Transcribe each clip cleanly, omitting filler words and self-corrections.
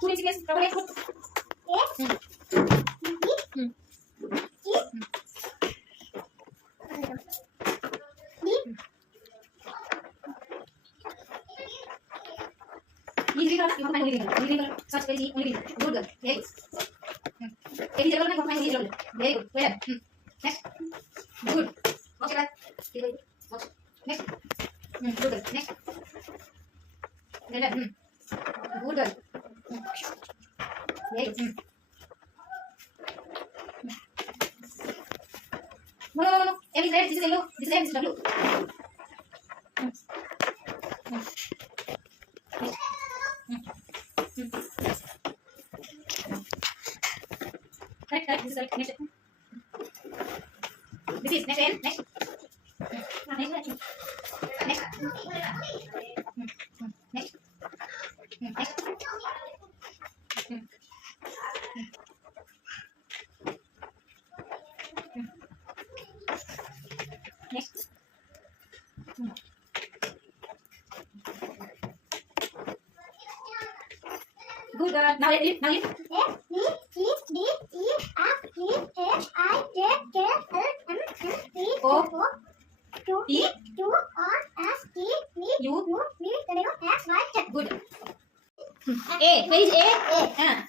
Put in sequence. Properly put. Green color. You find green color. Green color. Search very only green. Good girl. Very good. Any yellow color, you find yellow. Very good. Well done. Next. Good. Watch it. Very good. Watch. Next. Good girl. Next. Well done. Good girl. Very good. No. Every red. This is yellow. This is red. This is blue. Correct. This is correct. Next. This is next. Next. Next. Next. Next. Next. Next. Good girl. Now you. A, B, C, D, E, F, G, H, I, J, K, L, M, N, P, O, Q, P, Q, R, S, T, V, U, V, W, X, Y, Z. good. A. Where is A?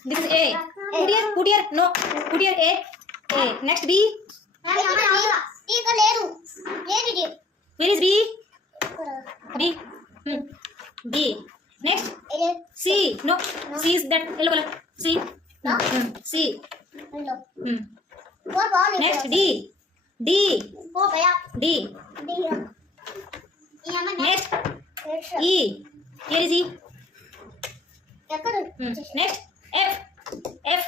This is A. Put here. Put here. No. Put here A. A. Next B. Where is B? B. B. Next. C. No. C is that yellow color. C. C. Next D. D. D. Next E. Here is E. Next F. F.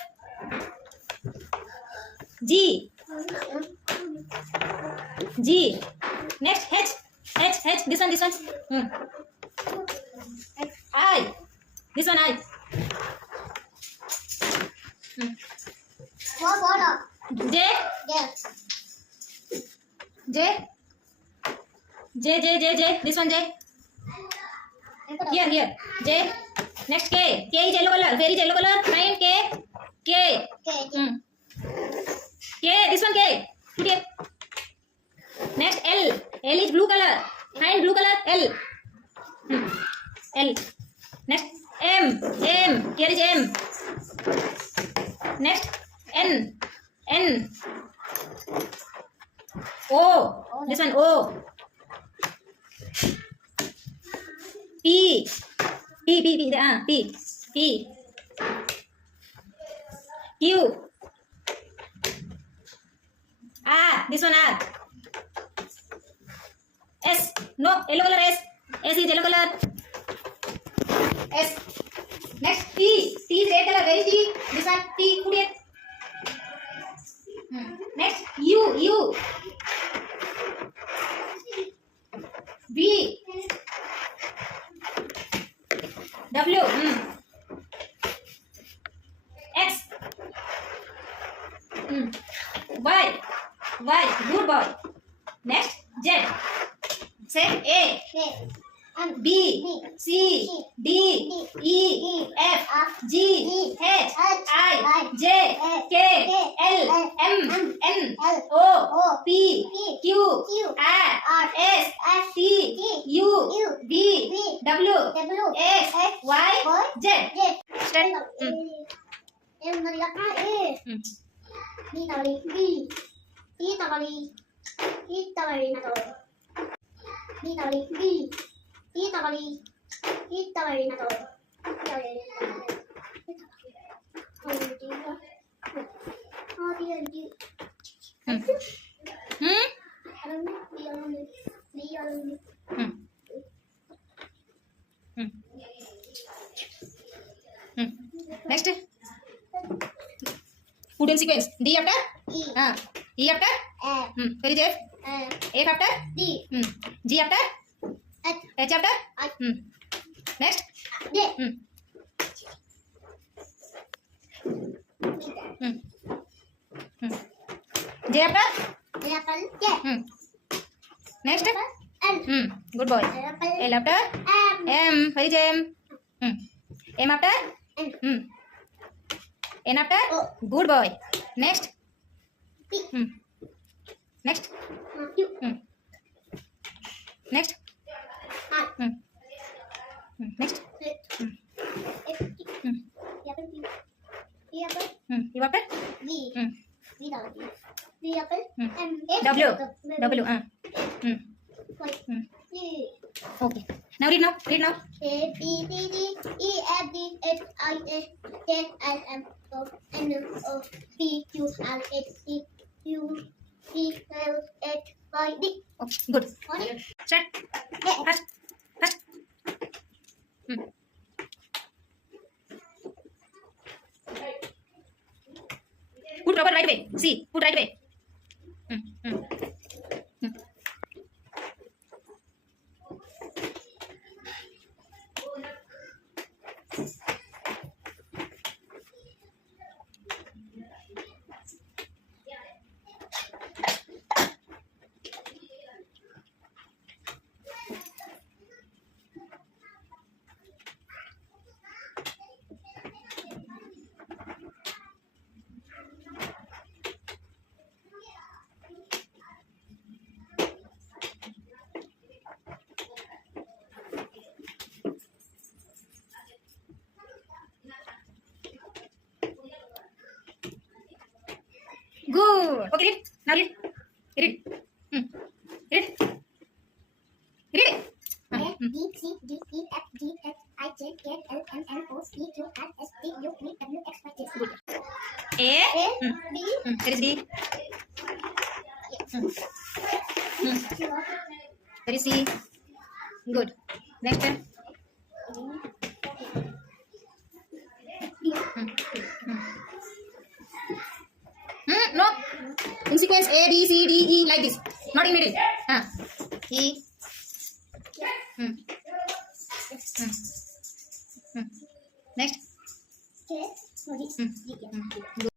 G. G. Next H. H. H. This one. I. This one I. J. J. This one J. Here. J. Next K. K is yellow color. Where is yellow color? Find K. K. K. This one K. Put here. Next L. L is blue color. Find blue color. L. L. Next M. Here is M. Next N. O. This one O. P. P. Q. R. This one R. S. No, yellow color S. S is yellow color. S. Next T. T is red color. Where is T? This one T. Put it. Next U. V. W. X. Y. Good boy. Next Z. Say A. B, C, D, E, F, G, H, I, J, K, L, M, N, O, P, Q, R, S, T, U, V, W, X, Y, Z. Study. Next. Put in sequence. D after E after where is F? F after D. G after H after next J. J after J. next L. good boy. L after M. Where is M? M after N. N after? O. Good boy. Next. P. Next. Q. Next. R. Next. H. F. T. E apple P. E apple You after? V. Hmm. V double V. V apple M. H. W. W. Y. E. Okay. Now read now. Read now. A B C D E F G H I J K L M N O P Q R S T U V W X Y D. Okay. Good. Got it? Start. Yeah. First. First. Put proper right way. See. Put right way. Good. Okay, read. Now read. Read. Read. Read. A B C D E F G H I J K L M N O P Q R S T U V W X Y Z. A. A B There is D. There is C. Good. Next. No. In sequence A, B, C, D, E like this. Not in middle. E. Next. K O D G. Good.